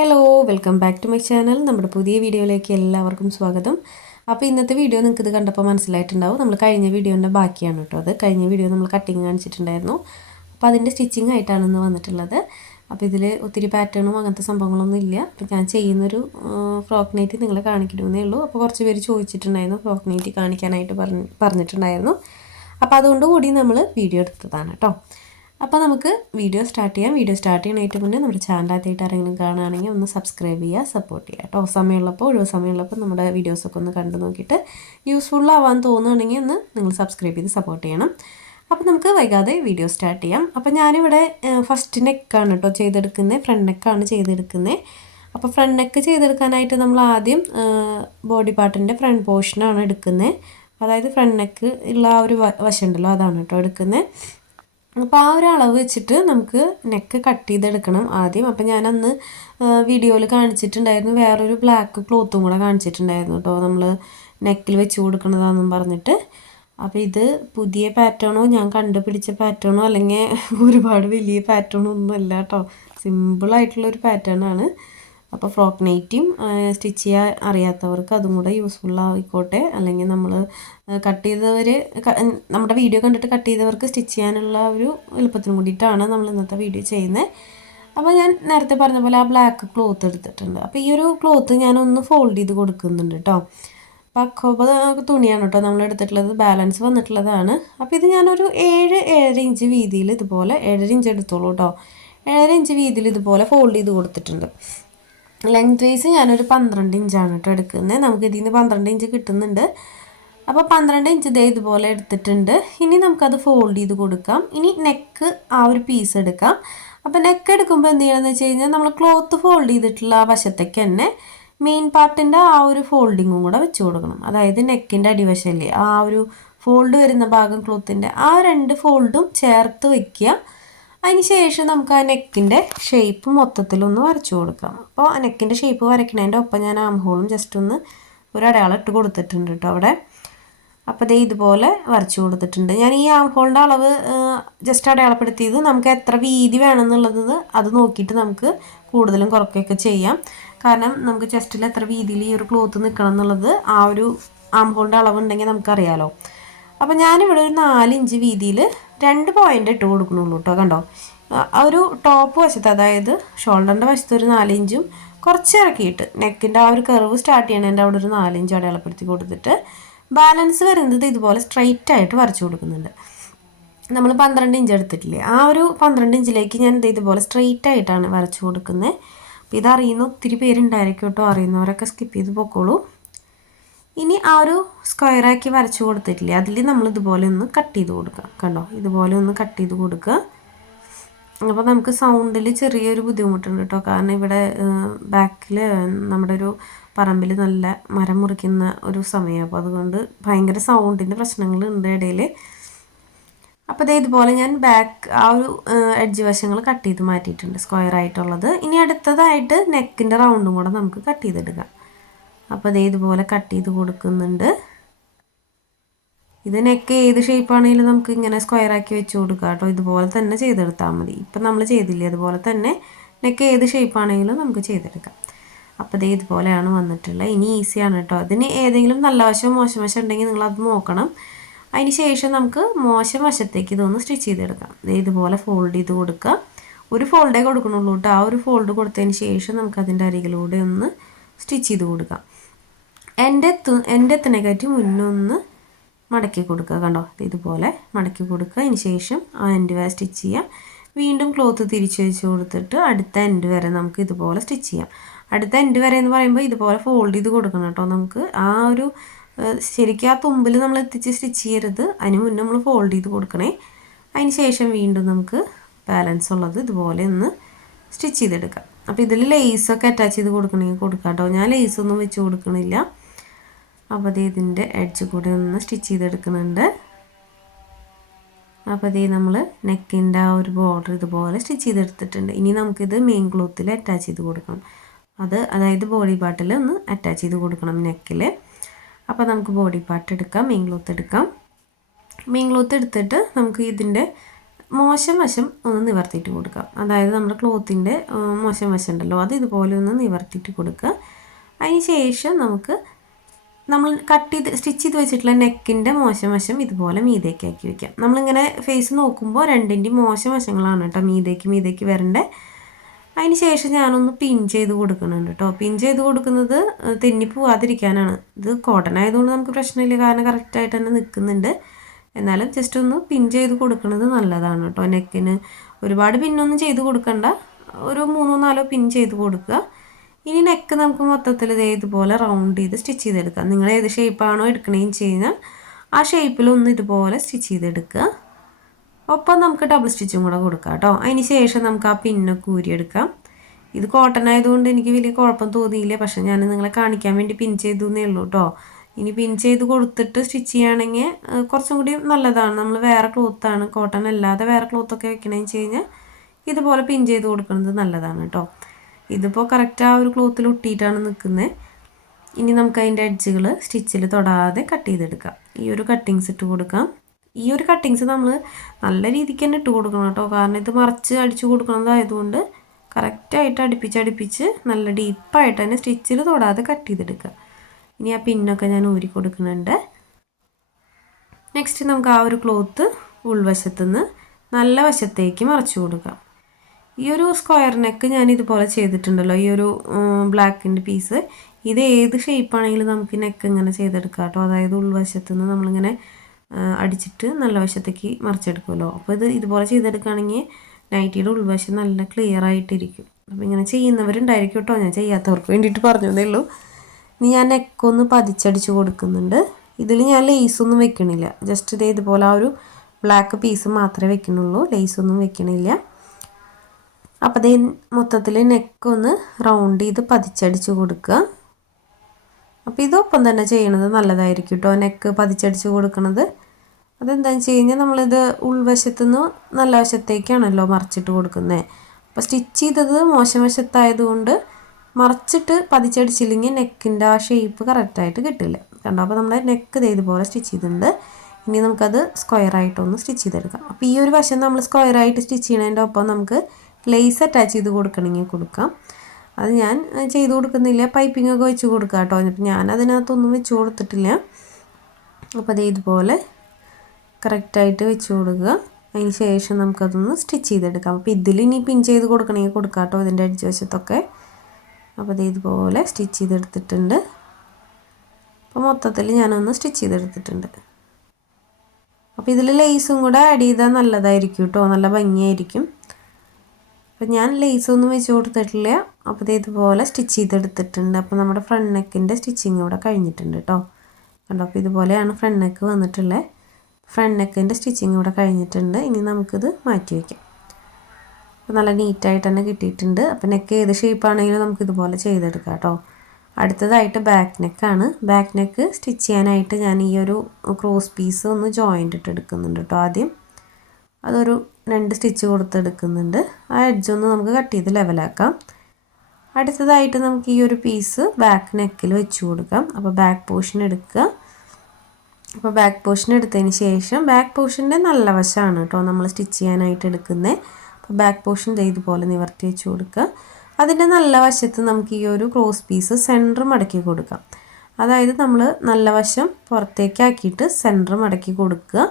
Hello welcome back to my channel. നമ്മുടെ പുതിയ വീഡിയോയിലേക്ക് എല്ലാവർക്കും സ്വാഗതം. അപ്പോൾ ഇന്നത്തെ വീഡിയോ നിങ്ങൾക്ക് ഇത് കണ്ടപ്പോൾ മനസ്സിലായിട്ടുണ്ടാവും, നമ്മൾ കഴിഞ്ഞ വീഡിയോൻ്റെ ബാക്കിയാണ് കേട്ടോ. അത് കഴിഞ്ഞ വീഡിയോ നമ്മൾ കട്ടിങ് കാണിച്ചിട്ടുണ്ടായിരുന്നു. അപ്പോൾ അതിൻ്റെ സ്റ്റിച്ചിങ് ആയിട്ടാണ് ഇന്ന് വന്നിട്ടുള്ളത്. അപ്പോൾ ഇതിൽ ഒത്തിരി പാറ്റേണും അങ്ങനത്തെ സംഭവങ്ങളൊന്നും ഇല്ല. അപ്പോൾ ഞാൻ ചെയ്യുന്നൊരു ഫ്രോക്ക് നൈറ്റി നിങ്ങളെ കാണിക്കണമെന്നേ ഉള്ളൂ. അപ്പോൾ കുറച്ച് പേര് ചോദിച്ചിട്ടുണ്ടായിരുന്നു, ഫ്രോക്ക് നൈറ്റി കാണിക്കാനായിട്ട് പറഞ്ഞിട്ടുണ്ടായിരുന്നു. അപ്പോൾ അതുകൊണ്ട് കൂടി നമ്മൾ വീഡിയോ എടുത്തതാണ് കേട്ടോ. അപ്പോൾ നമുക്ക് വീഡിയോ സ്റ്റാർട്ട് ചെയ്യാം. വീഡിയോ സ്റ്റാർട്ട് ചെയ്യാനായിട്ട് മുന്നേ നമ്മുടെ ചാനൽ ആദ്യമായിട്ട് ആരെങ്കിലും കാണുകയാണെങ്കിൽ ഒന്ന് സബ്സ്ക്രൈബ് ചെയ്യുക, സപ്പോർട്ട് ചെയ്യുക കേട്ടോ. ഒഴിവ് സമയമുള്ളപ്പോൾ നമ്മുടെ വീഡിയോസൊക്കെ ഒന്ന് കണ്ടു നോക്കിയിട്ട് യൂസ്ഫുൾ ആവാൻ തോന്നുകയാണെങ്കിൽ ഒന്ന് നിങ്ങൾ സബ്സ്ക്രൈബ് ചെയ്ത് സപ്പോർട്ട് ചെയ്യണം. അപ്പോൾ നമുക്ക് വൈകാതെ വീഡിയോ സ്റ്റാർട്ട് ചെയ്യാം. അപ്പോൾ ഞാനിവിടെ ഫസ്റ്റ് നെക്കാണ് കേട്ടോ ചെയ്തെടുക്കുന്നത്, ഫ്രണ്ട് നെക്കാണ് ചെയ്തെടുക്കുന്നത്. അപ്പോൾ ഫ്രണ്ട് നെക്ക് ചെയ്തെടുക്കാനായിട്ട് നമ്മൾ ആദ്യം ബോഡി പാർട്ടിൻ്റെ ഫ്രണ്ട് പോർഷനാണ് എടുക്കുന്നത്. അതായത് ഫ്രണ്ട് നെക്ക് ഉള്ള ആ ഒരു വശമുണ്ടല്ലോ, അതാണ് കേട്ടോ എടുക്കുന്നത്. അപ്പോൾ ആ ഒരു അളവ് വെച്ചിട്ട് നമുക്ക് നെക്ക് കട്ട് ചെയ്തെടുക്കണം ആദ്യം. അപ്പോൾ ഞാനന്ന് വീഡിയോയിൽ കാണിച്ചിട്ടുണ്ടായിരുന്നു, വേറൊരു ബ്ലാക്ക് ക്ലോത്തും കൂടെ കാണിച്ചിട്ടുണ്ടായിരുന്നു കേട്ടോ, നമ്മൾ നെക്കിൽ വെച്ച് കൊടുക്കണതാണെന്നും പറഞ്ഞിട്ട്. അപ്പോൾ ഇത് പുതിയ പാറ്റേണോ ഞാൻ കണ്ടുപിടിച്ച പാറ്റേണോ അല്ലെങ്കിൽ ഒരുപാട് വലിയ പാറ്റേണോ ഒന്നും അല്ല കേട്ടോ, സിമ്പിളായിട്ടുള്ളൊരു പാറ്റേൺ ആണ്. അപ്പോൾ ഫ്രോക്ക് നൈറ്റിയും സ്റ്റിച്ച് ചെയ്യാൻ അറിയാത്തവർക്ക് അതും കൂടെ യൂസ്ഫുൾ ആയിക്കോട്ടെ, അല്ലെങ്കിൽ നമ്മൾ കട്ട് ചെയ്തവർ നമ്മുടെ വീഡിയോ കണ്ടിട്ട് കട്ട് ചെയ്തവർക്ക് സ്റ്റിച്ച് ചെയ്യാനുള്ള ഒരു എളുപ്പത്തിനും കൂടിയിട്ടാണ് നമ്മൾ ഇന്നത്തെ വീഡിയോ ചെയ്യുന്നത്. അപ്പോൾ ഞാൻ നേരത്തെ പറഞ്ഞ പോലെ ആ ബ്ലാക്ക് ക്ലോത്ത് എടുത്തിട്ടുണ്ട്. അപ്പോൾ ഈ ഒരു ക്ലോത്ത് ഞാനൊന്ന് ഫോൾഡ് ചെയ്ത് കൊടുക്കുന്നുണ്ട് കേട്ടോ. പക്കോപ തുണിയാണ് കേട്ടോ നമ്മൾ എടുത്തിട്ടുള്ളത്, ബാലൻസ് വന്നിട്ടുള്ളതാണ്. അപ്പോൾ ഇത് ഞാനൊരു 7-7.5 ഇഞ്ച് വീതിയിൽ ഇതുപോലെ 7.5 ഇഞ്ച് എടുത്തോളൂ കേട്ടോ. 7.5 ഇഞ്ച് വീതിയിൽ ഇതുപോലെ ഫോൾഡ് ചെയ്ത് കൊടുത്തിട്ടുണ്ട്. ലെങ്ത് വൈസ് ഞാനൊരു 12 ഇഞ്ചാണ് കേട്ടോ എടുക്കുന്നത്. നമുക്ക് ഇതിൽ നിന്ന് 12 ഇഞ്ച് കിട്ടുന്നുണ്ട്. അപ്പോൾ 12 ഇഞ്ച് ഇതേ ഇതുപോലെ എടുത്തിട്ടുണ്ട്. ഇനി നമുക്കത് ഫോൾഡ് ചെയ്ത് കൊടുക്കാം. ഇനി നെക്ക് ആ ഒരു പീസ് എടുക്കാം. അപ്പോൾ നെക്ക് എടുക്കുമ്പോൾ എന്ത് ചെയ്യണമെന്ന് വെച്ച് കഴിഞ്ഞാൽ നമ്മൾ ക്ലോത്ത് ഫോൾഡ് ചെയ്തിട്ടുള്ള ആ വശത്തേക്ക് തന്നെ മെയിൻ പാർട്ടിൻ്റെ ആ ഒരു ഫോൾഡിങ്ങും കൂടെ വെച്ച് കൊടുക്കണം. അതായത് നെക്കിൻ്റെ അടിവശമല്ലേ ആ ഒരു ഫോൾഡ് വരുന്ന ഭാഗം, ക്ലോത്തിൻ്റെ ആ 2 ഫോൾഡും ചേർത്ത് വയ്ക്കുക. അതിന് ശേഷം നമുക്ക് ആ നെക്കിൻ്റെ ഷേപ്പ് മൊത്തത്തിലൊന്ന് വരച്ചു കൊടുക്കാം. അപ്പോൾ ആ നെക്കിൻ്റെ ഷേപ്പ് വരയ്ക്കുന്നതിൻ്റെ ഒപ്പം ഞാൻ ആം ഹോളും ജസ്റ്റ് ഒന്ന് ഒരു അടയാളം ഇട്ട് കൊടുത്തിട്ടുണ്ട് കേട്ടോ അവിടെ. അപ്പോൾ ദേ ഇതുപോലെ വരച്ചു കൊടുത്തിട്ടുണ്ട്. ഞാൻ ഈ ആം ഹോളിൻ്റെ അളവ് ജസ്റ്റ് അടയാളപ്പെടുത്തിയത് നമുക്ക് എത്ര വീതി വേണമെന്നുള്ളത് അത് നോക്കിയിട്ട് നമുക്ക് കൂടുതലും കുറയ്ക്കുകയൊക്കെ ചെയ്യാം. കാരണം നമുക്ക് ചെസ്റ്റിൽ എത്ര വീതിയിൽ ഈ ഒരു ക്ലോത്ത് നിൽക്കണം എന്നുള്ളത് ആ ഒരു ആം ഹോളിൻ്റെ അളവുണ്ടെങ്കിൽ നമുക്കറിയാലോ. അപ്പോൾ ഞാനിവിടെ ഒരു 4 ഇഞ്ച് വീതിയിൽ 2 പോയിൻ്റ് ഇട്ട് കൊടുക്കണുള്ളൂ കേട്ടോ. കണ്ടോ, ആ ഒരു ടോപ്പ് വശത്ത്, അതായത് ഷോൾഡറിൻ്റെ വശത്ത് ഒരു 4 ഇഞ്ചും കുറച്ച് ഇറക്കിയിട്ട് നെക്കിൻ്റെ ആ ഒരു കർവ് സ്റ്റാർട്ട് ചെയ്യണതിൻ്റെ അവിടെ ഒരു 4 ഇഞ്ച് അടയാളപ്പെടുത്തി കൊടുത്തിട്ട് ബാലൻസ് വരുന്നത് ഇതുപോലെ സ്ട്രെയിറ്റ് ആയിട്ട് വരച്ചു കൊടുക്കുന്നുണ്ട്. നമ്മൾ 12 ഇഞ്ച് എടുത്തിട്ടില്ലേ, ആ ഒരു 12 ഇഞ്ചിലേക്ക് ഞാൻ ഇതുപോലെ സ്ട്രെയിറ്റ് ആയിട്ടാണ് വരച്ചു കൊടുക്കുന്നത്. അപ്പോൾ ഇതറിയുന്ന ഒത്തിരി പേരുണ്ടായിരിക്കും കേട്ടോ, അറിയുന്നവരൊക്കെ സ്കിപ്പ് ചെയ്ത് പോക്കോളൂ. ഇനി ആ ഒരു സ്ക്വയറാക്കി വരച്ചു കൊടുത്തിട്ടില്ലേ, അതിൽ നമ്മൾ ഇതുപോലെ ഒന്ന് കട്ട് ചെയ്ത് കൊടുക്കാം. കണ്ടോ, ഇതുപോലെ ഒന്ന് കട്ട് ചെയ്ത് കൊടുക്കുക. അപ്പോൾ നമുക്ക് സൗണ്ടിൽ ചെറിയൊരു ബുദ്ധിമുട്ടുണ്ട് കേട്ടോ, കാരണം ഇവിടെ ബാക്കിൽ നമ്മുടെ ഒരു പറമ്പിൽ നല്ല മരം മുറിക്കുന്ന ഒരു സമയം. അപ്പോൾ അതുകൊണ്ട് ഭയങ്കര സൗണ്ടിൻ്റെ പ്രശ്നങ്ങളുണ്ട് ഇടയിൽ. അപ്പോൾ അതേ ഇതുപോലെ ഞാൻ ബാക്ക് ആ ഒരു എഡ്ജ് വശങ്ങൾ കട്ട് ചെയ്ത് മാറ്റിയിട്ടുണ്ട്, സ്ക്വയറായിട്ടുള്ളത്. ഇനി അടുത്തതായിട്ട് നെക്കിൻ്റെ റൗണ്ടും കൂടെ നമുക്ക് കട്ട് ചെയ്തെടുക്കാം. അപ്പോൾ അതേ ഇതുപോലെ കട്ട് ചെയ്ത് കൊടുക്കുന്നുണ്ട്. ഇത് നെക്ക് ഏത് ഷേപ്പാണെങ്കിലും നമുക്ക് ഇങ്ങനെ സ്ക്വയറാക്കി വെച്ച് കൊടുക്കാം കേട്ടോ. ഇതുപോലെ തന്നെ ചെയ്തെടുത്താൽ മതി. ഇപ്പം നമ്മൾ ചെയ്തില്ലേ, അതുപോലെ തന്നെ നെക്ക് ഏത് ഷേപ്പാണെങ്കിലും നമുക്ക് ചെയ്തെടുക്കാം. അപ്പോൾ അതേ ഇതുപോലെയാണ് വന്നിട്ടുള്ളത്. ഇനി ഈസിയാണ് കേട്ടോ. അതിന് ഏതെങ്കിലും നല്ല വശം മോശം വശം ഉണ്ടെങ്കിൽ നിങ്ങളത് നോക്കണം. അതിന് ശേഷം നമുക്ക് മോശം വശത്തേക്ക് ഇതൊന്ന് സ്റ്റിച്ച് ചെയ്തെടുക്കാം. ഇതുപോലെ ഫോൾഡ് ചെയ്ത് കൊടുക്കുക. ഒരു ഫോൾഡേ കൊടുക്കണുള്ളൂ കേട്ടോ. ആ ഒരു ഫോൾഡ് കൊടുത്തതിന് ശേഷം നമുക്ക് അതിൻ്റെ അരികിലൂടെ ഒന്ന് സ്റ്റിച്ച് ചെയ്ത് കൊടുക്കാം. എൻ്റെ എത്തണേക്കാറ്റി മുന്നൊന്ന് മടക്കി കൊടുക്കുക. കണ്ടോ, ഇതുപോലെ മടക്കി കൊടുക്കുക. അതിന് ശേഷം ആ എൻഡ് വരെ സ്റ്റിച്ച് ചെയ്യാം. വീണ്ടും ക്ലോത്ത് തിരിച്ച് വെച്ച് കൊടുത്തിട്ട് അടുത്ത എൻഡ് വരെ നമുക്ക് ഇതുപോലെ സ്റ്റിച്ച് ചെയ്യാം. അടുത്ത എൻഡ് വരെ എന്ന് പറയുമ്പോൾ ഇതുപോലെ ഫോൾഡ് ചെയ്ത് കൊടുക്കണം കേട്ടോ. നമുക്ക് ആ ഒരു ശരിക്കും ആ തുമ്പിൽ നമ്മൾ എത്തിച്ച് സ്റ്റിച്ച് ചെയ്യരുത്, അതിന് മുന്നേ നമ്മൾ ഫോൾഡ് ചെയ്ത് കൊടുക്കണേ. അതിന് ശേഷം വീണ്ടും നമുക്ക് ബാലൻസ് ഉള്ളത് ഇതുപോലെ ഒന്ന് സ്റ്റിച്ച് ചെയ്തെടുക്കാം. അപ്പോൾ ഇതിൽ ലേസൊക്കെ അറ്റാച്ച് ചെയ്ത് കൊടുക്കണമെങ്കിൽ കൊടുക്കാം കേട്ടോ. ഞാൻ ലേസൊന്നും വെച്ച് കൊടുക്കണില്ല. അപ്പോൾ അതേ ഇതിൻ്റെ എഡ്ജ് കൂടെ ഒന്ന് സ്റ്റിച്ച് ചെയ്തെടുക്കുന്നുണ്ട്. അപ്പോൾ അതേ നമ്മൾ നെക്കിൻ്റെ ആ ഒരു ബോർഡർ ഇതുപോലെ സ്റ്റിച്ച് ചെയ്തെടുത്തിട്ടുണ്ട്. ഇനി നമുക്കിത് മെയിൻ ക്ലോത്തിൽ അറ്റാച്ച് ചെയ്ത് കൊടുക്കണം. അതായത് ബോഡി പാർട്ടിൽ ഒന്ന് അറ്റാച്ച് ചെയ്ത് കൊടുക്കണം നെക്കിൽ. അപ്പോൾ നമുക്ക് ബോഡി പാർട്ട് എടുക്കാം, മെയിൻ ക്ലോത്ത് എടുക്കാം. മെയിൻ ക്ലോത്ത് എടുത്തിട്ട് നമുക്ക് ഇതിൻ്റെ മോശം വശം ഒന്ന് നിവർത്തിയിട്ട് കൊടുക്കാം. അതായത് നമ്മുടെ ക്ലോത്തിൻ്റെ മോശം വശം ഉണ്ടല്ലോ, അത് ഇതുപോലെ ഒന്ന് നിവർത്തിയിട്ട് കൊടുക്കുക. അതിന് ശേഷം നമ്മൾ സ്റ്റിച്ച് ചെയ്ത് വെച്ചിട്ടുള്ള നെക്കിൻ്റെ മോശം വശം ഇതുപോലെ മീതേക്കാക്കി വയ്ക്കാം. നമ്മളിങ്ങനെ ഫേസ് നോക്കുമ്പോൾ രണ്ടിൻ്റെയും മോശം വശങ്ങളാണ് കേട്ടോ മീതേക്ക് വരേണ്ടത്. അതിന് ശേഷം ഞാനൊന്ന് പിൻ ചെയ്ത് കൊടുക്കുന്നുണ്ട് കേട്ടോ. പിൻ ചെയ്ത് കൊടുക്കുന്നത് തെന്നി പോവാതിരിക്കാനാണ്. ഇത് കോട്ടൺ ആയതുകൊണ്ട് നമുക്ക് പ്രശ്നമില്ല, കാരണം കറക്റ്റായിട്ട് തന്നെ നിൽക്കുന്നുണ്ട്. എന്നാലും ജസ്റ്റ് ഒന്ന് പിൻ ചെയ്ത് കൊടുക്കുന്നത് നല്ലതാണ് കേട്ടോ. നെക്കിന് ഒരുപാട് പിന്നൊന്നും ചെയ്ത് കൊടുക്കണ്ട, ഒരു 3-4 പിൻ ചെയ്ത് കൊടുക്കുക. ഇനി നെക്ക് നമുക്ക് മൊത്തത്തിൽ ഇതുപോലെ റൗണ്ട് ചെയ്ത് സ്റ്റിച്ച് ചെയ്തെടുക്കാം. നിങ്ങൾ ഏത് ഷേപ്പാണോ എടുക്കണേന്ന് വെച്ച് കഴിഞ്ഞാൽ ആ ഷേപ്പിലൊന്ന് ഇതുപോലെ സ്റ്റിച്ച് ചെയ്തെടുക്കുക. ഒപ്പം നമുക്ക് ഡബിൾ സ്റ്റിച്ചും കൂടെ കൊടുക്കാം കേട്ടോ. അതിന് ശേഷം നമുക്ക് ആ പിന്നൊക്കെ ഊരിയെടുക്കാം. ഇത് കോട്ടൺ ആയതുകൊണ്ട് എനിക്ക് വലിയ കുഴപ്പം തോന്നിയില്ല, പക്ഷെ ഞാൻ നിങ്ങളെ കാണിക്കാൻ വേണ്ടി പിൻ ചെയ്തു എന്നേ ഉള്ളൂ കേട്ടോ. ഇനി പിൻ ചെയ്ത് കൊടുത്തിട്ട് സ്റ്റിച്ച് ചെയ്യുകയാണെങ്കിൽ കുറച്ചും കൂടി നല്ലതാണ്. നമ്മൾ വേറെ ക്ലോത്താണ്, കോട്ടൺ അല്ലാതെ വേറെ ക്ലോത്തൊക്കെ വെക്കണമെന്ന് വെച്ച് കഴിഞ്ഞാൽ ഇതുപോലെ പിൻ ചെയ്ത് കൊടുക്കുന്നത് നല്ലതാണ് കേട്ടോ. ഇതിപ്പോൾ കറക്റ്റ് ആ ഒരു ക്ലോത്തിൽ ഒട്ടിയിട്ടാണ് നിൽക്കുന്നത്. ഇനി നമുക്ക് അതിൻ്റെ എഡ്ജുകൾ സ്റ്റിച്ചിൽ തൊടാതെ കട്ട് ചെയ്തെടുക്കാം. ഈ ഒരു കട്ടിങ്സ് ഇട്ട് കൊടുക്കാം. ഈ ഒരു കട്ടിങ്സ് നമ്മൾ നല്ല രീതിക്ക് തന്നെ ഇട്ട് കൊടുക്കണം കേട്ടോ, കാരണം ഇത് മറിച്ച് അടിച്ചു കൊടുക്കുന്നതായതുകൊണ്ട് കറക്റ്റായിട്ട് അടുപ്പിച്ച് നല്ല ഡീപ്പായിട്ട് തന്നെ സ്റ്റിച്ചിൽ തൊടാതെ കട്ട് ചെയ്തെടുക്കുക. ഇനി ആ പിന്നൊക്കെ ഞാൻ ഊരി കൊടുക്കുന്നുണ്ട്. നെക്സ്റ്റ് നമുക്ക് ആ ഒരു ക്ലോത്ത് ഉൾവശത്തുനിന്ന് നല്ല വശത്തേക്ക് മറിച്ച് കൊടുക്കാം. ഈ ഒരു സ്ക്വയർ നെക്ക് ഞാൻ ഇതുപോലെ ചെയ്തിട്ടുണ്ടല്ലോ, ഈ ഒരു ബ്ലാക്കിൻ്റെ പീസ്. ഇത് ഏത് ഷേപ്പാണെങ്കിലും നമുക്ക് നെക്ക് ഇങ്ങനെ ചെയ്തെടുക്കാം കേട്ടോ. അതായത് ഉൾവശത്തുനിന്ന് നമ്മളിങ്ങനെ അടിച്ചിട്ട് നല്ല വശത്തേക്ക് മറിച്ചെടുക്കുമല്ലോ. അപ്പോൾ ഇതുപോലെ ചെയ്തെടുക്കുകയാണെങ്കിൽ നൈറ്റിയുടെ ഉൾവശം നല്ല ക്ലിയർ ആയിട്ടിരിക്കും. അപ്പോൾ ഇങ്ങനെ ചെയ്യുന്നവരുണ്ടായിരിക്കും കേട്ടോ, ഞാൻ ചെയ്യാത്തവർക്ക് വേണ്ടിയിട്ട് പറഞ്ഞതേ ഉള്ളൂ. ഇനി ഞാൻ നെക്കൊന്ന് പതിച്ചടിച്ച് കൊടുക്കുന്നുണ്ട്. ഇതിൽ ഞാൻ ലേസൊന്നും വെക്കണില്ല, ജസ്റ്റ് ഇതുപോലെ ആ ഒരു ബ്ലാക്ക് പീസ് മാത്രമേ വെക്കണുള്ളൂ, ലേസൊന്നും വെക്കണില്ല. അപ്പോൾ മൊത്തത്തിൽ നെക്കൊന്ന് റൗണ്ട് ചെയ്ത് പതിച്ചടിച്ച് കൊടുക്കുക. അപ്പോൾ ഇതൊപ്പം തന്നെ ചെയ്യണത് നല്ലതായിരിക്കും കേട്ടോ, നെക്ക് പതിച്ചടിച്ച് കൊടുക്കണത്. അതെന്താണെന്ന് വെച്ച് കഴിഞ്ഞാൽ നമ്മളിത് ഉൾവശത്തുനിന്ന് നല്ല വശത്തേക്കാണല്ലോ മറിച്ചിട്ട് കൊടുക്കുന്നത്. അപ്പോൾ സ്റ്റിച്ച് ചെയ്തത് മോശം വശത്തായതുകൊണ്ട് മറിച്ചിട്ട് പതിച്ചടിച്ചില്ലെങ്കിൽ നെക്കിൻ്റെ ആ ഷേപ്പ് കറക്റ്റായിട്ട് കിട്ടില്ല കണ്ടോ. അപ്പോൾ നമ്മുടെ നെക്ക് ഇതുപോലെ സ്റ്റിച്ച് ചെയ്തിട്ടുണ്ട്. ഇനി നമുക്കത് സ്ക്വയറായിട്ടൊന്ന് സ്റ്റിച്ച് ചെയ്തെടുക്കാം. അപ്പോൾ ഈ ഒരു വശം നമ്മൾ സ്ക്വയറായിട്ട് സ്റ്റിച്ച് ചെയ്യുന്നതിൻ്റെ ഒപ്പം നമുക്ക് ലേസ് അറ്റാച്ച് ചെയ്ത് കൊടുക്കണമെങ്കിൽ കൊടുക്കാം. അത് ഞാൻ ചെയ്ത് കൊടുക്കുന്നില്ല, പൈപ്പിംഗ് ഒക്കെ വെച്ച് കൊടുക്കാം കേട്ടോ. അപ്പോൾ ഞാൻ അതിനകത്തൊന്നും വെച്ച് കൊടുത്തിട്ടില്ല. അപ്പോൾ ഇതുപോലെ കറക്റ്റായിട്ട് വെച്ച് കൊടുക്കുക. അതിന് ശേഷം നമുക്കതൊന്ന് സ്റ്റിച്ച് ചെയ്തെടുക്കാം. അപ്പോൾ ഇതിൽ ഇനി പിൻ ചെയ്ത് കൊടുക്കണമെങ്കിൽ കൊടുക്കാം കേട്ടോ, ഇതിൻ്റെ അടിച്ച് വശത്തൊക്കെ. അപ്പോൾ ഇതുപോലെ സ്റ്റിച്ച് ചെയ്തെടുത്തിട്ടുണ്ട്. അപ്പോൾ മൊത്തത്തിൽ ഞാനൊന്ന് സ്റ്റിച്ച് ചെയ്തെടുത്തിട്ടുണ്ട്. അപ്പോൾ ഇതിൽ ലേസും കൂടെ ആഡ് ചെയ്താൽ നല്ലതായിരിക്കും കേട്ടോ, നല്ല ഭംഗിയായിരിക്കും. അപ്പോൾ ഞാൻ ലേസൊന്നും വെച്ച് കൊടുത്തിട്ടില്ല. അപ്പോൾ ഇതുപോലെ സ്റ്റിച്ച് ചെയ്തെടുത്തിട്ടുണ്ട്. അപ്പോൾ നമ്മുടെ ഫ്രണ്ട് നെക്കിൻ്റെ സ്റ്റിച്ചിങ് ഇവിടെ കഴിഞ്ഞിട്ടുണ്ട് കേട്ടോ. കണ്ടോ, അപ്പോൾ ഇതുപോലെയാണ് ഫ്രണ്ട് നെക്ക് വന്നിട്ടുള്ളത്. ഫ്രണ്ട് നെക്കിൻ്റെ സ്റ്റിച്ചിങ് ഇവിടെ കഴിഞ്ഞിട്ടുണ്ട്. ഇനി നമുക്കിത് മാറ്റി വയ്ക്കാം. അപ്പോൾ നല്ല നീറ്റായിട്ട് തന്നെ കിട്ടിയിട്ടുണ്ട്. അപ്പോൾ നെക്ക് ഏത് ഷേപ്പാണെങ്കിലും നമുക്കിതുപോലെ ചെയ്തെടുക്കാം കേട്ടോ. അടുത്തതായിട്ട് ബാക്ക് നെക്കാണ്. ബാക്ക് നെക്ക് സ്റ്റിച്ച് ചെയ്യാനായിട്ട് ഞാൻ ഈ ഒരു ക്രോസ് പീസ് ഒന്ന് ജോയിൻ്റ് ഇട്ട് എടുക്കുന്നുണ്ട് കേട്ടോ. ആദ്യം അതൊരു 2 സ്റ്റിച്ച് കൊടുത്തെടുക്കുന്നുണ്ട്. ആ എഡ്ജൊന്ന് നമുക്ക് കട്ട് ചെയ്ത് ലെവലാക്കാം. അടുത്തതായിട്ട് നമുക്ക് ഈ ഒരു പീസ് ബാക്ക് നെക്കിൽ വെച്ച് കൊടുക്കാം. അപ്പോൾ ബാക്ക് പോർഷൻ എടുക്കുക. അപ്പോൾ ബാക്ക് പോർഷൻ എടുത്തതിന് ശേഷം ബാക്ക് പോർഷൻ്റെ നല്ല വശമാണ് കേട്ടോ നമ്മൾ സ്റ്റിച്ച് ചെയ്യാനായിട്ട് എടുക്കുന്നത്. അപ്പോൾ ബാക്ക് പോർഷൻ ഇതുപോലെ നിവർത്തി വെച്ച് കൊടുക്കുക. അതിൻ്റെ നല്ല വശത്ത് നമുക്ക് ഈ ഒരു ക്രോസ് പീസ് സെൻറ്റർ മടക്കി കൊടുക്കാം. അതായത് നമ്മൾ നല്ല വശം പുറത്തേക്കാക്കിയിട്ട് സെൻറ്റർ മടക്കി കൊടുക്കുക.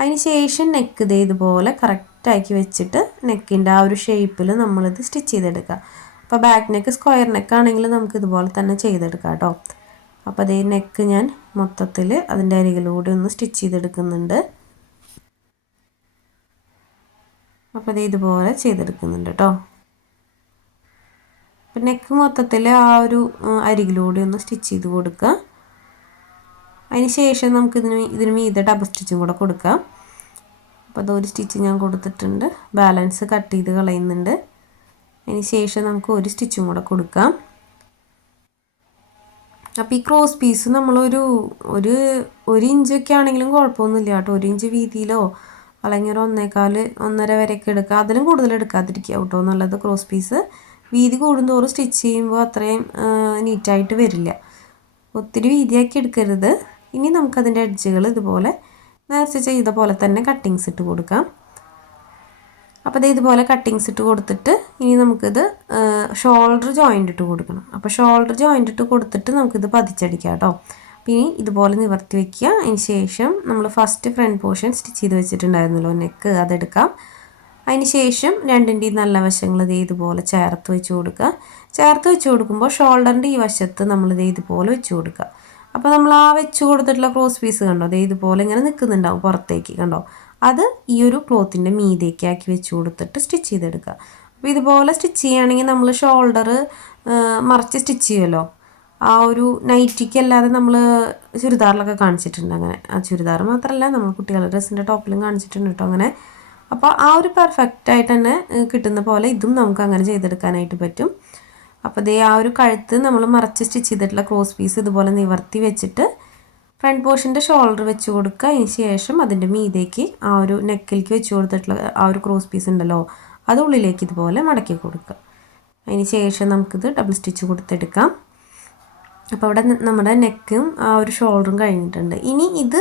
അതിന് ശേഷം നെക്ക് ഇതുപോലെ കറക്റ്റാക്കി വെച്ചിട്ട് നെക്കിൻ്റെ ആ ഒരു ഷേപ്പിൽ നമ്മളിത് സ്റ്റിച്ച് ചെയ്തെടുക്കുക. അപ്പോൾ ബാക്ക് നെക്ക് സ്ക്വയർ നെക്കാണെങ്കിൽ നമുക്ക് ഇതുപോലെ തന്നെ ചെയ്തെടുക്കാം കേട്ടോ. അപ്പോൾ നെക്ക് ഞാൻ മൊത്തത്തിൽ അതിൻ്റെ അരികിലൂടെ ഒന്ന് സ്റ്റിച്ച് ചെയ്തെടുക്കുന്നുണ്ട്. അപ്പോൾ ഇതുപോലെ ചെയ്തെടുക്കുന്നുണ്ട് കേട്ടോ. അപ്പോൾ നെക്ക് മൊത്തത്തിൽ ആ ഒരു അരികിലൂടെ ഒന്ന് സ്റ്റിച്ച് ചെയ്ത് കൊടുക്കുക. അതിന് ശേഷം നമുക്ക് ഇതിന് മീതെ ഡബിൾ സ്റ്റിച്ചും കൂടെ കൊടുക്കാം. അപ്പോൾ അതൊരു സ്റ്റിച്ച് ഞാൻ കൊടുത്തിട്ടുണ്ട്, ബാലൻസ് കട്ട് ചെയ്ത് കളയുന്നുണ്ട്. അതിന് ശേഷം നമുക്ക് ഒരു സ്റ്റിച്ചും കൂടെ കൊടുക്കാം. അപ്പോൾ ഈ ക്രോസ് പീസ് നമ്മളൊരു 1 ഇഞ്ചൊക്കെ ആണെങ്കിലും കുഴപ്പമൊന്നുമില്ല കേട്ടോ. 1 ഇഞ്ച് വീതിയിലോ അല്ലെങ്കിൽ ഒരു 1.25 1.5 വരെയൊക്കെ എടുക്കുക. അതിലും കൂടുതൽ എടുക്കാതിരിക്കുക കേട്ടോ നല്ലത്. ക്രോസ് പീസ് വീതി കൂടുന്തോറും സ്റ്റിച്ച് ചെയ്യുമ്പോൾ അത്രയും നീറ്റായിട്ട് വരില്ല. ഒത്തിരി വീതിയാക്കി എടുക്കരുത്. ഇനി നമുക്കതിൻ്റെ എഡ്ജുകൾ ഇതുപോലെ നേരത്തെ ചെയ്ത പോലെ തന്നെ കട്ടിങ്സ് ഇട്ട് കൊടുക്കാം. അപ്പോൾ ഇതുപോലെ കട്ടിങ്സ് ഇട്ട് കൊടുത്തിട്ട് ഇനി നമുക്കിത് ഷോൾഡർ ജോയിൻ്റ് ഇട്ട് കൊടുക്കണം. അപ്പോൾ ഷോൾഡർ ജോയിൻ്റ് ഇട്ട് കൊടുത്തിട്ട് നമുക്കിത് പതിച്ചടിക്കാം കേട്ടോ. ഇനി ഇതുപോലെ നിവർത്തി വയ്ക്കുക. അതിന് ശേഷം നമ്മൾ ഫസ്റ്റ് ഫ്രണ്ട് പോർഷൻ സ്റ്റിച്ച് ചെയ്ത് വെച്ചിട്ടുണ്ടായിരുന്നല്ലോ നെക്ക്, അതെടുക്കാം. അതിന് ശേഷം രണ്ടിൻ്റെയും നല്ല വശങ്ങൾ ഇതുപോലെ ചേർത്ത് വെച്ച് കൊടുക്കുക. ചേർത്ത് വെച്ച് കൊടുക്കുമ്പോൾ ഷോൾഡറിൻ്റെ ഈ വശത്ത് നമ്മളിത് ഇതുപോലെ വെച്ച് കൊടുക്കുക. അപ്പോൾ നമ്മൾ ആ വെച്ച് കൊടുത്തിട്ടുള്ള ക്രോസ് പീസ് കണ്ടോ, ഇതുപോലെ ഇങ്ങനെ നിൽക്കുന്നുണ്ടാവും പുറത്തേക്ക് കണ്ടോ, അത് ഈ ഒരു ക്ലോത്തിൻ്റെ മീതേക്ക് ആക്കി വെച്ച് കൊടുത്തിട്ട് സ്റ്റിച്ച് ചെയ്തെടുക്കുക. അപ്പോൾ ഇതുപോലെ സ്റ്റിച്ച് ചെയ്യുകയാണെങ്കിൽ നമ്മൾ ഷോൾഡർ മറിച്ച് സ്റ്റിച്ച് ചെയ്യുമല്ലോ, ആ ഒരു നൈറ്റിക്ക് അല്ലാതെ നമ്മൾ ചുരിദാറിലൊക്കെ കാണിച്ചിട്ടുണ്ട് അങ്ങനെ. ആ ചുരിദാർ മാത്രമല്ല നമ്മൾ കുട്ടികളുടെ ഡ്രസ്സിൻ്റെ ടോപ്പിലും കാണിച്ചിട്ടുണ്ട് കേട്ടോ അങ്ങനെ. അപ്പോൾ ആ ഒരു പെർഫെക്റ്റായിട്ട് തന്നെ കിട്ടുന്ന പോലെ ഇതും നമുക്ക് അങ്ങനെ ചെയ്തെടുക്കാനായിട്ട് പറ്റും. അപ്പോൾ ആ ഒരു കഴുത്ത് നമ്മൾ മറച്ച് സ്റ്റിച്ച് ചെയ്തിട്ടുള്ള ക്രോസ് പീസ് ഇതുപോലെ നിവർത്തി വെച്ചിട്ട് ഫ്രണ്ട് പോർഷൻ്റെ ഷോൾഡർ വെച്ച് കൊടുക്കുക. അതിന് ശേഷം അതിൻ്റെ മീതേക്ക് ആ ഒരു നെക്കിലേക്ക് വെച്ച് കൊടുത്തിട്ടുള്ള ആ ഒരു ക്രോസ് പീസ് ഉണ്ടല്ലോ, അത് ഉള്ളിലേക്ക് ഇതുപോലെ മടക്കി കൊടുക്കുക. അതിന് ശേഷം നമുക്കിത് ഡബിൾ സ്റ്റിച്ച് കൊടുത്തെടുക്കാം. അപ്പോൾ അവിടെ നമ്മുടെ നെക്കും ആ ഒരു ഷോൾഡറും കഴിഞ്ഞിട്ടുണ്ട്. ഇനി ഇത്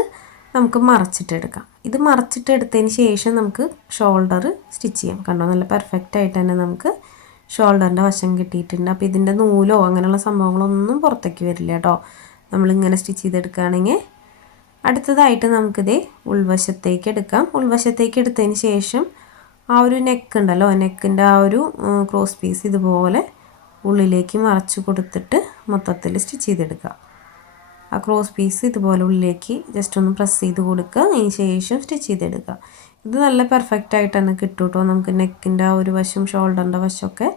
നമുക്ക് മറച്ചിട്ടെടുക്കാം. ഇത് മറച്ചിട്ടെടുത്തതിന് ശേഷം നമുക്ക് ഷോൾഡർ സ്റ്റിച്ച് ചെയ്യാം. കണ്ടോ, നല്ല പെർഫെക്റ്റായിട്ട് തന്നെ നമുക്ക് ഷോൾഡറിൻ്റെ വശം കിട്ടിയിട്ടുണ്ട്. അപ്പോൾ ഇതിൻ്റെ നൂലോ അങ്ങനെയുള്ള സംഭവങ്ങളൊന്നും പുറത്തേക്ക് വരില്ല കേട്ടോ നമ്മളിങ്ങനെ സ്റ്റിച്ച് ചെയ്തെടുക്കുകയാണെങ്കിൽ. അടുത്തതായിട്ട് നമുക്കിത് ഉൾവശത്തേക്ക് എടുക്കാം. ഉൾവശത്തേക്ക് എടുത്തതിന് ശേഷം ആ ഒരു നെക്ക് ഉണ്ടല്ലോ, നെക്കിൻ്റെ ആ ഒരു ക്രോസ് പീസ് ഇതുപോലെ ഉള്ളിലേക്ക് മറച്ച് കൊടുത്തിട്ട് മൊത്തത്തിൽ സ്റ്റിച്ച് ചെയ്തെടുക്കുക. ആ ക്രോസ് പീസ് ഇതുപോലെ ഉള്ളിലേക്ക് ജസ്റ്റ് ഒന്ന് പ്രസ് ചെയ്ത് കൊടുക്കുക. അതിന് ശേഷം സ്റ്റിച്ച് ചെയ്തെടുക്കുക. ഇത് നല്ല പെർഫെക്റ്റായിട്ട് തന്നെ കിട്ടും കേട്ടോ. നമുക്ക് നെക്കിൻ്റെ ആ ഒരു വശം ഷോൾഡറിൻ്റെ വശമൊക്കെ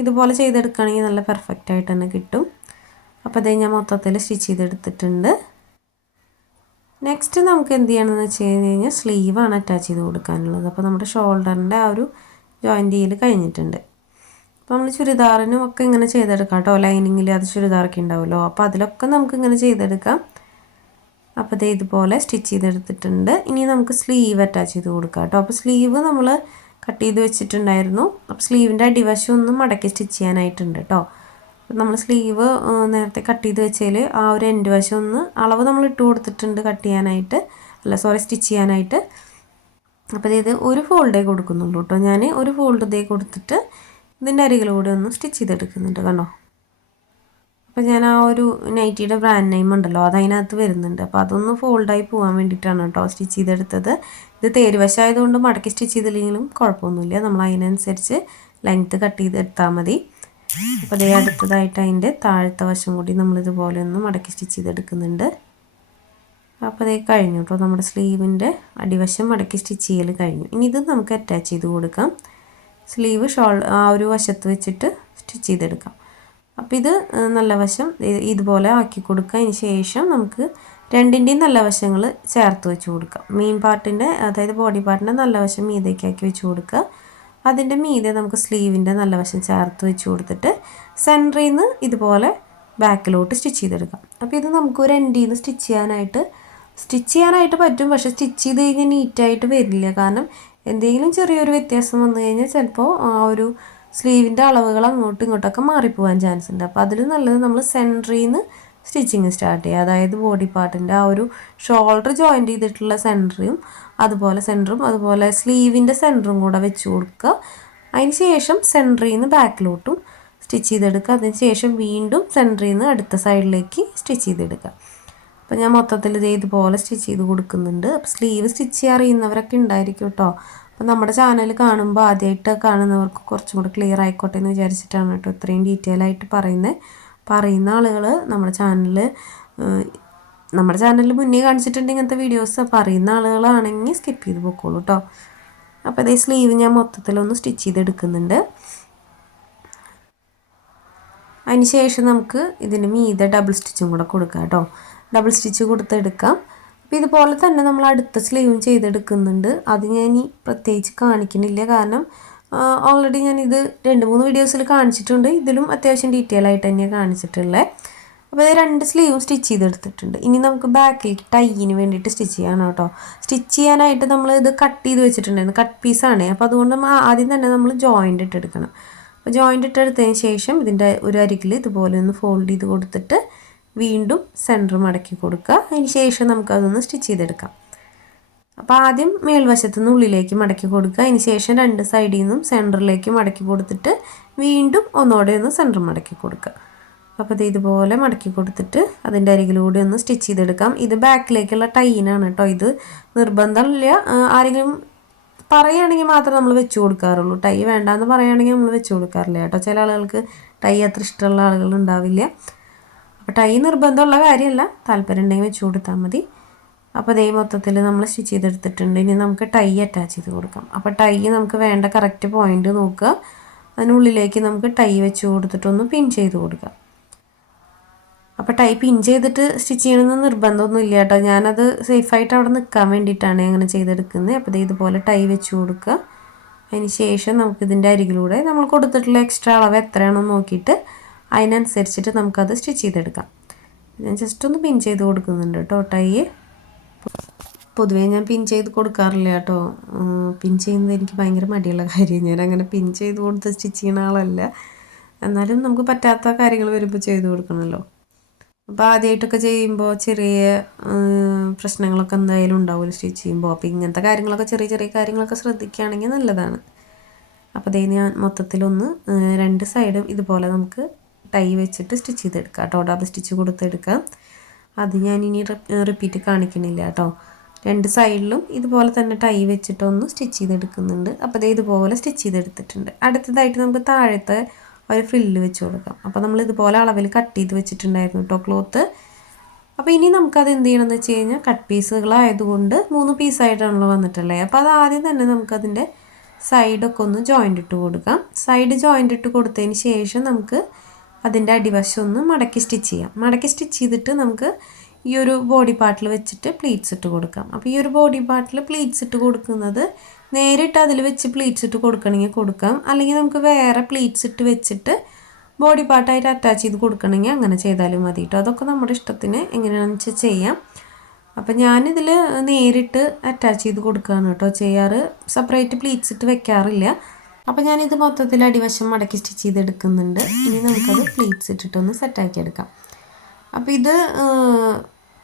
ഇതുപോലെ ചെയ്തെടുക്കുകയാണെങ്കിൽ നല്ല പെർഫെക്റ്റായിട്ട് തന്നെ കിട്ടും. അപ്പോൾ അതേ ഞാൻ മൊത്തത്തിൽ സ്റ്റിച്ച് ചെയ്തെടുത്തിട്ടുണ്ട്. നെക്സ്റ്റ് നമുക്ക് എന്ത് ചെയ്യണമെന്ന് വെച്ച് കഴിഞ്ഞാൽ സ്ലീവാണ് അറ്റാച്ച് ചെയ്ത് കൊടുക്കാനുള്ളത്. അപ്പോൾ നമ്മുടെ ഷോൾഡറിൻ്റെ ആ ഒരു ജോയിൻ്റ് ചെയ്യൽ കഴിഞ്ഞിട്ടുണ്ട്. അപ്പോൾ നമ്മൾ ചുരിദാറിനും ഒക്കെ ഇങ്ങനെ ചെയ്തെടുക്കാം കേട്ടോ. ലൈനിങ്ങിൽ അത് ചുരിദാറൊക്കെ ഉണ്ടാവുമല്ലോ, അപ്പോൾ അതിലൊക്കെ നമുക്ക് ഇങ്ങനെ ചെയ്തെടുക്കാം. അപ്പോൾ ഇത് ഇതുപോലെ സ്റ്റിച്ച് ചെയ്തെടുത്തിട്ടുണ്ട്. ഇനി നമുക്ക് സ്ലീവ് അറ്റാച്ച് ചെയ്ത് കൊടുക്കാം കേട്ടോ. അപ്പോൾ സ്ലീവ് നമ്മൾ കട്ട് ചെയ്ത് വെച്ചിട്ടുണ്ടായിരുന്നു. അപ്പോൾ സ്ലീവിൻ്റെ അടിവശം ഒന്ന് മടക്കി സ്റ്റിച്ച് ചെയ്യാനായിട്ടുണ്ട് കേട്ടോ. അപ്പോൾ നമ്മൾ സ്ലീവ് നേരത്തെ കട്ട് ചെയ്ത് വെച്ചതിൽ ആ ഒരു എൻഡ് വശം ഒന്ന് അളവ് നമ്മൾ ഇട്ട് കൊടുത്തിട്ടുണ്ട് കട്ട് ചെയ്യാനായിട്ട്, സ്റ്റിച്ച് ചെയ്യാനായിട്ട്. അപ്പോൾ ഇത് ഒരു ഫോൾഡേ കൊടുക്കുന്നുള്ളൂ കേട്ടോ. ഞാൻ ഒരു ഫോൾഡ് ഇതേ കൊടുത്തിട്ട് ഇതിൻ്റെ അരികിലൂടെ ഒന്ന് സ്റ്റിച്ച് ചെയ്തെടുക്കുന്നുണ്ട് കണ്ടോ. അപ്പോൾ ഞാൻ ആ ഒരു നൈറ്റിയുടെ ബ്രാൻഡ് നെയിം ഉണ്ടല്ലോ അത് അതിനകത്ത് വരുന്നുണ്ട്. അപ്പോൾ അതൊന്ന് ഫോൾഡായി പോകാൻ വേണ്ടിയിട്ടാണ് കേട്ടോ സ്റ്റിച്ച് ചെയ്തെടുത്തത്. ഇത് തേരുവശമായതുകൊണ്ട് മടക്കി സ്റ്റിച്ച് ചെയ്തില്ലെങ്കിലും കുഴപ്പമൊന്നുമില്ല, നമ്മൾ അതിനനുസരിച്ച് ലെങ്ത്ത് കട്ട് ചെയ്തെടുത്താൽ മതി. അപ്പോൾ അതേ അടുത്തതായിട്ട് അതിൻ്റെ താഴത്തെ വശം കൂടി നമ്മളിതുപോലെ ഒന്ന് മടക്കി സ്റ്റിച്ച് ചെയ്തെടുക്കുന്നുണ്ട്. അപ്പോൾ അതേ കഴിഞ്ഞു കേട്ടോ, നമ്മുടെ സ്ലീവിൻ്റെ അടിവശം മടക്കി സ്റ്റിച്ച് ചെയ്യൽ കഴിഞ്ഞു. ഇനി ഇത് നമുക്ക് അറ്റാച്ച് ചെയ്ത് കൊടുക്കാം. സ്ലീവ് ആ ഒരു വശത്ത് വെച്ചിട്ട് സ്റ്റിച്ച് ചെയ്തെടുക്കാം. അപ്പോൾ ഇത് നല്ല വശം ഇതുപോലെ ആക്കി കൊടുക്കുക. അതിന് ശേഷം നമുക്ക് രണ്ടിൻ്റെയും നല്ല വശങ്ങൾ ചേർത്ത് വെച്ച് കൊടുക്കാം. മെയിൻ പാർട്ടിൻ്റെ അതായത് ബോഡി പാർട്ടിൻ്റെ നല്ല വശം മീതേക്കാക്കി വെച്ച് കൊടുക്കുക. അതിൻ്റെ മീതെ നമുക്ക് സ്ലീവിൻ്റെ നല്ല വശം ചേർത്ത് വെച്ച് കൊടുത്തിട്ട് സെൻറ്ററിൽ നിന്ന് ഇതുപോലെ ബാക്കിലോട്ട് സ്റ്റിച്ച് ചെയ്തെടുക്കാം. അപ്പോൾ ഇത് നമുക്ക് ഒരു എൻഡിൽ നിന്ന് സ്റ്റിച്ച് ചെയ്യാനായിട്ട് പറ്റും, പക്ഷേ സ്റ്റിച്ച് ചെയ്ത് കഴിഞ്ഞാൽ നീറ്റായിട്ട് വരില്ല. കാരണം എന്തെങ്കിലും ചെറിയൊരു വ്യത്യാസം വന്നു കഴിഞ്ഞാൽ ചിലപ്പോൾ ആ ഒരു സ്ലീവിൻ്റെ അളവുകൾ അങ്ങോട്ടും ഇങ്ങോട്ടൊക്കെ മാറിപ്പോകാൻ ചാൻസ് ഉണ്ട്. അപ്പോൾ അതിൽ നല്ലത് നമ്മൾ സെൻറ്ററിൽ നിന്ന് സ്റ്റിച്ചിങ് സ്റ്റാർട്ട് ചെയ്യുക. അതായത് ബോഡി പാർട്ടിൻ്റെ ആ ഒരു ഷോൾഡർ ജോയിൻ്റ് ചെയ്തിട്ടുള്ള സെൻറ്ററും അതുപോലെ സ്ലീവിൻ്റെ സെൻറ്ററും കൂടെ വെച്ച് കൊടുക്കുക. അതിന് ശേഷം സെൻറ്ററിൽ നിന്ന് ബാക്കിലോട്ടും സ്റ്റിച്ച് ചെയ്തെടുക്കുക. അതിന് ശേഷം വീണ്ടും സെൻറ്ററിൽ നിന്ന് അടുത്ത സൈഡിലേക്ക് സ്റ്റിച്ച് ചെയ്തെടുക്കുക. അപ്പോൾ ഞാൻ മൊത്തത്തിൽ ഇതുപോലെ സ്റ്റിച്ച് ചെയ്ത് കൊടുക്കുന്നുണ്ട്. അപ്പോൾ സ്ലീവ് സ്റ്റിച്ച് ചെയ്യാൻ അറിയുന്നവരൊക്കെ ഉണ്ടായിരിക്കും കേട്ടോ. അപ്പോൾ നമ്മുടെ ചാനൽ കാണുമ്പോൾ ആദ്യമായിട്ട് കാണുന്നവർക്ക് കുറച്ചും കൂടെ ക്ലിയർ ആയിക്കോട്ടെ എന്ന് വിചാരിച്ചിട്ടാണ് കേട്ടോ ഇത്രയും ഡീറ്റെയിൽ ആയിട്ട് പറയുന്ന ആളുകൾ നമ്മുടെ ചാനലിൽ മുന്നേ കാണിച്ചിട്ടുണ്ട് ഇങ്ങനത്തെ വീഡിയോസ്. അപ്പോൾ അറിയുന്ന ആളുകളാണെങ്കിൽ സ്കിപ്പ് ചെയ്ത് പോയിക്കോളൂ കേട്ടോ. അപ്പോൾ അതേ സ്ലീവ് ഞാൻ മൊത്തത്തിലൊന്ന് സ്റ്റിച്ച് ചെയ്തെടുക്കുന്നുണ്ട്. അതിന് ശേഷം നമുക്ക് ഇതിന് മീതെ ഡബിൾ സ്റ്റിച്ചും കൂടെ കൊടുക്കാം കേട്ടോ. ഡബിൾ സ്റ്റിച്ച് കൊടുത്തെടുക്കാം. അപ്പോൾ ഇതുപോലെ തന്നെ നമ്മൾ അടുത്ത സ്ലീവും ചെയ്തെടുക്കുന്നുണ്ട്. അത് ഞാൻ ഇനി പ്രത്യേകിച്ച് കാണിക്കുന്നില്ല, കാരണം ഓൾറെഡി ഞാനിത് 2-3 വീഡിയോസിൽ കാണിച്ചിട്ടുണ്ട്. ഇതിലും അത്യാവശ്യം ഡീറ്റെയിൽ ആയിട്ട് തന്നെയാണ് കാണിച്ചിട്ടുള്ളത്. അപ്പോൾ ഇത് 2 സ്ലീവും സ്റ്റിച്ച് ചെയ്തെടുത്തിട്ടുണ്ട്. ഇനി നമുക്ക് ബാക്കിൽ ടൈയിന് വേണ്ടിയിട്ട് സ്റ്റിച്ച് ചെയ്യണം കേട്ടോ. സ്റ്റിച്ച് ചെയ്യാനായിട്ട് നമ്മൾ ഇത് കട്ട് ചെയ്ത് വെച്ചിട്ടുണ്ടായിരുന്നു, കട്ട് പീസാണ്. അപ്പോൾ അതുകൊണ്ട് ആദ്യം തന്നെ നമ്മൾ ജോയിൻ്റ് ഇട്ടെടുക്കണം. അപ്പോൾ ജോയിൻ്റ് ഇട്ടെടുത്തതിന് ശേഷം ഇതിൻ്റെ ഒരു അരികിൽ ഇതുപോലെ ഒന്ന് ഫോൾഡ് ചെയ്ത് കൊടുത്തിട്ട് വീണ്ടും സെൻറ്റർ മടക്കി കൊടുക്കുക. അതിന് ശേഷം നമുക്കതൊന്ന് സ്റ്റിച്ച് ചെയ്തെടുക്കാം. അപ്പോൾ ആദ്യം മേൽവശത്തു നിന്ന് ഉള്ളിലേക്ക് മടക്കി കൊടുക്കുക. അതിന് ശേഷം 2 സൈഡിൽ നിന്നും സെൻറ്ററിലേക്ക് മടക്കി കൊടുത്തിട്ട് വീണ്ടും ഒന്നുകൂടെ ഒന്ന് സെൻറ്റർ മടക്കി കൊടുക്കുക. അപ്പോൾ ഇതുപോലെ മടക്കി കൊടുത്തിട്ട് അതിൻ്റെ അരികിലൂടെ ഒന്ന് സ്റ്റിച്ച് ചെയ്തെടുക്കാം. ഇത് ബാക്കിലേക്കുള്ള ടൈനാണ് കേട്ടോ. ഇത് നിർബന്ധമില്ല, ആരെങ്കിലും പറയുകയാണെങ്കിൽ മാത്രമേ നമ്മൾ വെച്ച് കൊടുക്കാറുള്ളൂ. ടൈ വേണ്ടാന്ന് പറയുകയാണെങ്കിൽ നമ്മൾ വെച്ച് കൊടുക്കാറില്ല കേട്ടോ. ചില ആളുകൾക്ക് ടൈ അത്ര ഇഷ്ടമുള്ള ആളുകൾ ഉണ്ടാവില്ല. അപ്പോൾ ടൈ നിർബന്ധമുള്ള കാര്യമല്ല, താല്പര്യം ഉണ്ടെങ്കിൽ വെച്ച് കൊടുത്താൽ മതി. അപ്പോൾ അതേ മൊത്തത്തിൽ നമ്മൾ സ്റ്റിച്ച് ചെയ്തെടുത്തിട്ടുണ്ട്. ഇനി നമുക്ക് ടൈ അറ്റാച്ച് ചെയ്ത് കൊടുക്കാം. അപ്പോൾ ടൈ നമുക്ക് വേണ്ട കറക്റ്റ് പോയിന്റ് നോക്കുക. അതിനുള്ളിലേക്ക് നമുക്ക് ടൈ വെച്ച് കൊടുത്തിട്ടൊന്ന് പിൻ ചെയ്ത് കൊടുക്കാം. അപ്പോൾ ടൈ പിൻ ചെയ്തിട്ട് സ്റ്റിച്ച് ചെയ്യണമെന്ന് നിർബന്ധമൊന്നും ഇല്ല കേട്ടോ. ഞാനത് സേഫായിട്ട് അവിടെ നിൽക്കാൻ വേണ്ടിയിട്ടാണ് അങ്ങനെ ചെയ്തെടുക്കുന്നത്. അപ്പോൾ ഇതുപോലെ ടൈ വെച്ച് കൊടുക്കുക. അതിന് ശേഷം നമുക്കിതിൻ്റെ അരികിലൂടെ നമ്മൾ കൊടുത്തിട്ടുള്ള എക്സ്ട്രാ അളവ് എത്രയാണെന്ന് നോക്കിയിട്ട് അതിനനുസരിച്ചിട്ട് നമുക്കത് സ്റ്റിച്ച് ചെയ്തെടുക്കാം. ഞാൻ ജസ്റ്റ് ഒന്ന് പിൻ ചെയ്ത് കൊടുക്കുന്നുണ്ട് കേട്ടോ. ടൈ പൊതുവേ ഞാൻ പിൻ ചെയ്ത് കൊടുക്കാറില്ല കേട്ടോ. പിൻ ചെയ്യുന്നത് എനിക്ക് ഭയങ്കര മടിയുള്ള കാര്യം. ഞാൻ അങ്ങനെ പിൻ ചെയ്ത് കൊടുത്ത് സ്റ്റിച്ച് ചെയ്യുന്ന ആളല്ല. എന്നാലും നമുക്ക് പറ്റാത്ത കാര്യങ്ങൾ വരുമ്പോൾ ചെയ്ത് കൊടുക്കണമല്ലോ. അപ്പോൾ ആദ്യമായിട്ടൊക്കെ ചെയ്യുമ്പോൾ ചെറിയ പ്രശ്നങ്ങളൊക്കെ എന്തായാലും ഉണ്ടാവുമല്ലോ സ്റ്റിച്ച് ചെയ്യുമ്പോൾ. അപ്പോൾ ഇങ്ങനത്തെ കാര്യങ്ങളൊക്കെ ചെറിയ ചെറിയ കാര്യങ്ങളൊക്കെ ശ്രദ്ധിക്കുകയാണെങ്കിൽ നല്ലതാണ്. അപ്പോൾ ഞാൻ മൊത്തത്തിലൊന്ന് 2 സൈഡും ഇതുപോലെ നമുക്ക് ടൈ വെച്ചിട്ട് സ്റ്റിച്ച് ചെയ്തെടുക്കാം കേട്ടോ. ഡബിൾ സ്റ്റിച്ച് കൊടുത്തെടുക്കാം. അത് ഞാൻ ഇനി റിപ്പീറ്റ് കാണിക്കണില്ല കേട്ടോ. 2 സൈഡിലും ഇതുപോലെ തന്നെ ടൈ വെച്ചിട്ടൊന്ന് സ്റ്റിച്ച് ചെയ്തെടുക്കുന്നുണ്ട്. അപ്പോൾ ഇതുപോലെ സ്റ്റിച്ച് ചെയ്തെടുത്തിട്ടുണ്ട്. അടുത്തതായിട്ട് നമുക്ക് താഴത്തെ ഒരു ഫ്രില്ല് വെച്ച് കൊടുക്കാം. അപ്പോൾ നമ്മൾ ഇതുപോലെ അളവിൽ കട്ട് ചെയ്ത് വെച്ചിട്ടുണ്ടായിരുന്നു കേട്ടോ ക്ലോത്ത്. അപ്പോൾ ഇനി നമുക്കത് എന്ത് ചെയ്യണമെന്ന് വെച്ച് കഴിഞ്ഞാൽ കട്ട് പീസുകളായതുകൊണ്ട് 3 പീസായിട്ടാണല്ലോ വന്നിട്ടുള്ളത്. അപ്പോൾ അത് ആദ്യം തന്നെ നമുക്കതിൻ്റെ സൈഡൊക്കെ ഒന്ന് ജോയിൻ്റ് ഇട്ട് കൊടുക്കാം. സൈഡ് ജോയിൻ്റ് ഇട്ട് കൊടുത്തതിന് ശേഷം നമുക്ക് അതിൻ്റെ അടിവശം ഒന്ന് മടക്കി സ്റ്റിച്ച് ചെയ്യാം. മടക്കി സ്റ്റിച്ച് ചെയ്തിട്ട് നമുക്ക് ഈ ഒരു ബോഡി പാർട്ടിൽ വെച്ചിട്ട് പ്ലീറ്റ്സ് ഇട്ട് കൊടുക്കാം. അപ്പോൾ ഈ ഒരു ബോഡി പാർട്ടിൽ പ്ലീറ്റ്സ് ഇട്ട് കൊടുക്കുന്നത് നേരിട്ട് അതിൽ വെച്ച് പ്ലീറ്റ്സ് ഇട്ട് കൊടുക്കണമെങ്കിൽ കൊടുക്കാം. അല്ലെങ്കിൽ നമുക്ക് വേറെ പ്ലീറ്റ്സ് ഇട്ട് വെച്ചിട്ട് ബോഡി പാർട്ടായിട്ട് അറ്റാച്ച് ചെയ്ത് കൊടുക്കണമെങ്കിൽ അങ്ങനെ ചെയ്താലും മതി കേട്ടോ. അതൊക്കെ നമ്മുടെ ഇഷ്ടത്തിന് എങ്ങനെയാണെന്ന് വെച്ചാൽ ചെയ്യാം. അപ്പം ഞാനിതിൽ നേരിട്ട് അറ്റാച്ച് ചെയ്ത് കൊടുക്കുകയാണ് കേട്ടോ ചെയ്യാറ്. സെപ്പറേറ്റ് പ്ലീറ്റ്സ് ഇട്ട് വെക്കാറില്ല. അപ്പോൾ ഞാനിത് മൊത്തത്തിൽ അടിവശം മടക്കി സ്റ്റിച്ച് ചെയ്തെടുക്കുന്നുണ്ട്. ഇനി നമുക്കത് പ്ലീറ്റ്സ് ഇട്ടിട്ടൊന്ന് സെറ്റാക്കി എടുക്കാം. അപ്പോൾ ഇത്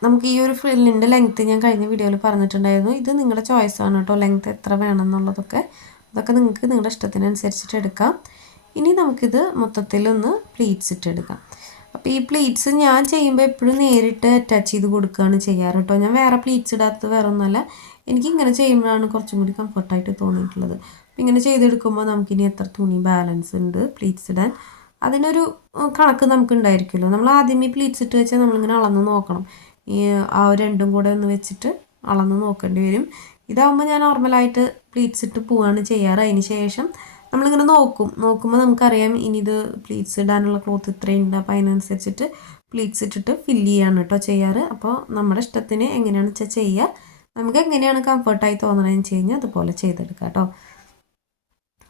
നമുക്ക് ഈ ഒരു ഫ്രില്ലിൻ്റെ ലെങ്ത്ത് ഞാൻ കഴിഞ്ഞ വീഡിയോയിൽ പറഞ്ഞിട്ടുണ്ടായിരുന്നു. ഇത് നിങ്ങളുടെ ചോയ്സാണ് കേട്ടോ, ലെങ്ത്ത് എത്ര വേണം എന്നുള്ളതൊക്കെ. അതൊക്കെ നിങ്ങൾക്ക് നിങ്ങളുടെ ഇഷ്ടത്തിനനുസരിച്ചിട്ട് എടുക്കാം. ഇനി നമുക്കിത് മൊത്തത്തിലൊന്ന് പ്ലീറ്റ്സ് ഇട്ടെടുക്കാം. അപ്പോൾ ഈ പ്ലീറ്റ്സ് ഞാൻ ചെയ്യുമ്പോൾ എപ്പോഴും നേരിട്ട് അറ്റാച്ച് ചെയ്ത് കൊടുക്കുകയാണ് ചെയ്യാറ് കേട്ടോ. ഞാൻ വേറെ പ്ലീറ്റ്സ് ഇടാത്തത് വേറെ ഒന്നുമല്ല, എനിക്കിങ്ങനെ ചെയ്യുമ്പോഴാണ് കുറച്ചും കൂടി കംഫർട്ടായിട്ട് തോന്നിയിട്ടുള്ളത്. അപ്പോൾ ഇങ്ങനെ ചെയ്തെടുക്കുമ്പോൾ നമുക്കിനി എത്ര തുണി ബാലൻസ് ഉണ്ട് പ്ലീറ്റ്സ് ഇടാൻ അതിനൊരു കണക്ക് നമുക്ക് ഉണ്ടായിരിക്കുമല്ലോ. നമ്മൾ ആദ്യമേ പ്ലീറ്റ്സ് ഇട്ട് വെച്ചാൽ നമ്മളിങ്ങനെ അളന്ന് നോക്കണം. ഈ ആ രണ്ടും കൂടെ ഒന്ന് വെച്ചിട്ട് അളന്ന് നോക്കേണ്ടി വരും. ഇതാകുമ്പോൾ ഞാൻ നോർമലായിട്ട് പ്ലീറ്റ്സ് ഇട്ട് പോവുകയാണ് ചെയ്യാറ്. അതിന് ശേഷം നമ്മളിങ്ങനെ നോക്കുമ്പോൾ നമുക്കറിയാം ഇനി ഇത് പ്ലീറ്റ്സ് ഇടാനുള്ള ക്ലോത്ത് ഇത്രയുണ്ട്. അപ്പോൾ അതിനനുസരിച്ചിട്ട് പ്ലീറ്റ്സ് ഇട്ടിട്ട് ഫില്ല് ചെയ്യാണ് കേട്ടോ ചെയ്യാറ്. അപ്പോൾ നമ്മുടെ ഇഷ്ടത്തിന് എങ്ങനെയാണെന്ന് വെച്ചാൽ ചെയ്യുക. നമുക്ക് എങ്ങനെയാണ് കംഫർട്ടായി തോന്നണമെന്ന് വെച്ച് കഴിഞ്ഞാൽ അതുപോലെ ചെയ്തെടുക്കാം കേട്ടോ.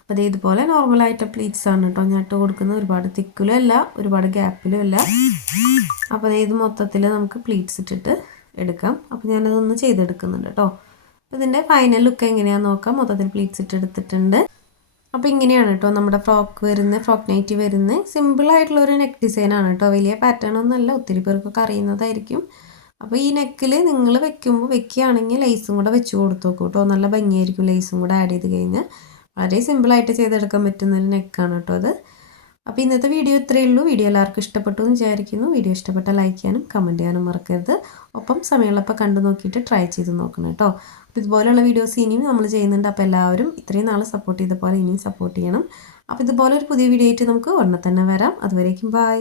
അപ്പോൾ ഇതുപോലെ നോർമലായിട്ട് പ്ലീറ്റ്സ് ആണ് കേട്ടോ ഞാൻ ഇട്ട് കൊടുക്കുന്നത്. ഒരുപാട് തിക്കിലും അല്ല, ഒരുപാട് ഗ്യാപ്പിലും അല്ല. അപ്പോൾ ഇത് മൊത്തത്തിൽ നമുക്ക് പ്ലീറ്റ്സ് ഇട്ടിട്ട് എടുക്കാം. അപ്പോൾ ഞാനതൊന്ന് ചെയ്തെടുക്കുന്നുണ്ട് കേട്ടോ. അപ്പോൾ ഇതിൻ്റെ ഫൈനൽ ലുക്ക് എങ്ങനെയാണെന്ന് നോക്കാം. മൊത്തത്തിൽ പ്ലീറ്റ്സ് ഇട്ടെടുത്തിട്ടുണ്ട്. അപ്പോൾ ഇങ്ങനെയാണ് കേട്ടോ നമ്മുടെ ഫ്രോക്ക് നൈറ്റി വരുന്നത്. സിമ്പിളായിട്ടുള്ളൊരു നെക്ക് ഡിസൈനാണ് കേട്ടോ. വലിയ പാറ്റേൺ ഒന്നുമല്ല, ഒത്തിരി പേർക്കൊക്കെ അറിയുന്നതായിരിക്കും. അപ്പോൾ ഈ നെക്കിൽ നിങ്ങൾ വെക്കുകയാണെങ്കിൽ ലേസും കൂടെ വെച്ച് കൊടുത്തു നോക്കൂ കേട്ടോ. നല്ല ഭംഗിയായിരിക്കും ലേസും കൂടെ ആഡ് ചെയ്ത് കഴിഞ്ഞാൽ. വളരെ സിമ്പിളായിട്ട് ചെയ്തെടുക്കാൻ പറ്റുന്നൊരു നെക്കാണ് കേട്ടോ അത്. അപ്പോൾ ഇന്നത്തെ വീഡിയോ ഇത്രയേ ഉള്ളൂ. വീഡിയോ എല്ലാവർക്കും ഇഷ്ടപ്പെട്ടു എന്ന് വിചാരിക്കുന്നു. വീഡിയോ ഇഷ്ടപ്പെട്ടാൽ ലൈക്ക് ചെയ്യാനും കമൻറ്റ് ചെയ്യാനും മറക്കരുത്. ഒപ്പം സമയമുള്ളപ്പോൾ കണ്ടു നോക്കിയിട്ട് ട്രൈ ചെയ്ത് നോക്കണം കേട്ടോ. അപ്പോൾ ഇതുപോലെയുള്ള വീഡിയോസ് ഇനിയും നമ്മൾ ചെയ്യുന്നുണ്ട്. അപ്പോൾ എല്ലാവരും ഇത്രയും നാൾ സപ്പോർട്ട് ചെയ്ത പോലെ ഇനിയും സപ്പോർട്ട് ചെയ്യണം. അപ്പോൾ ഇതുപോലെ ഒരു പുതിയ വീഡിയോ ആയിട്ട് നമുക്ക് ഉടനെ തന്നെ വരാം. അതുവരേക്കും ബൈ.